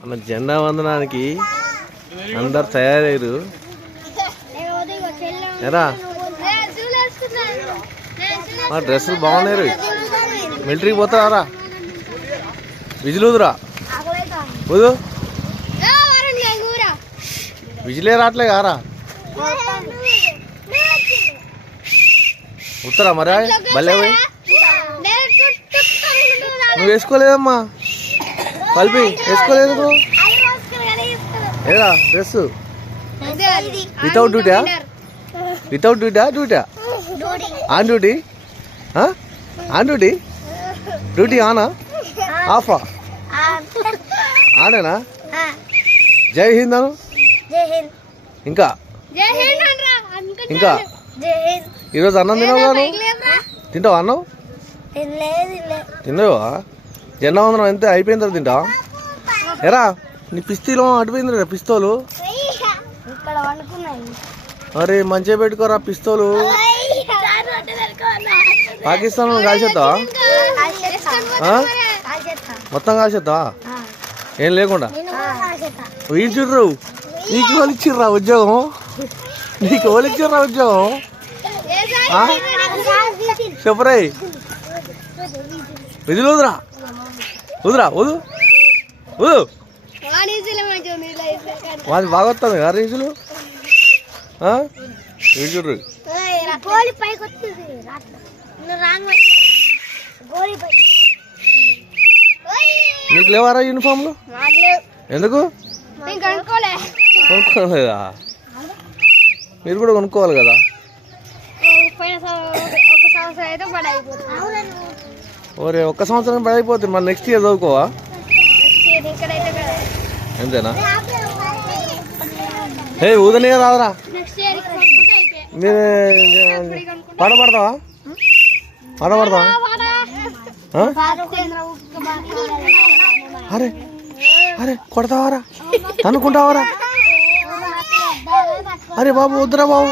మన జెండా వందనానికి అందరు తయారయ్యారు. ఎరా. మా డ్రెస్సులు బాగున్నాయి మిలిటరీకి పోతారా విజిలుదురా. వదు. విజిలే రావట్లే కారా ఉత్తరా మరా భలే పోయి. నువ్వు వేసుకోలేదమ్మా. కలిపి వేసుకోలేదు ఏరా డ్రెస్ వితౌట్ డ్యూటా వితౌట్ డ్యూటా DUTA on duty on duty duty ఆనా ఆఫా ఆనేనా జై హింద్ అను? ఇంకా? ఇంకా? ఈరోజు అన్నం తినవు తింటావా అన్నం? తిన్నావా జెండా వందనం ఎంత అయిపోయిన తర్వాత తింటావా? ఎరా నీ పిస్తీలో అడిపోయింది రా పిస్తోలు. అరే మంచిగా పెట్టుకోరా పిస్తోలు. పాకిస్తాన్ ఆ? మొత్తం కాల్చేద్దావా ఏం లేకుండా? వీళ్ళు చూడరు. నీకు వాళ్ళు ఇచ్చిర్రా ఉద్యోగం? నీకు వాళ్ళు ఇచ్చిర్రా ఉద్యోగం? ఆ? చెప్పరే విధులు వదురా వదు. వదు. వాది బాగా వస్తుంది కదా రీజులు? పై నీకు లేవారా యూనిఫామ్లు ఎందుకు? కొనుక్కోలేదా? మీరు కూడా కొనుక్కోవాలి కదా? ఓరే ఒక్క సంవత్సరం పడి అయిపోతుంది మరి నెక్స్ట్ ఇయర్ చదువుకోవా? అంతేనా? ఏ ఊదనే రాదురా. మీరు పడబడతావా పడబడతావా అరే అరే కొడతావారా? అనుకుంటావారా అరే బాబు వద్దురా బాబు.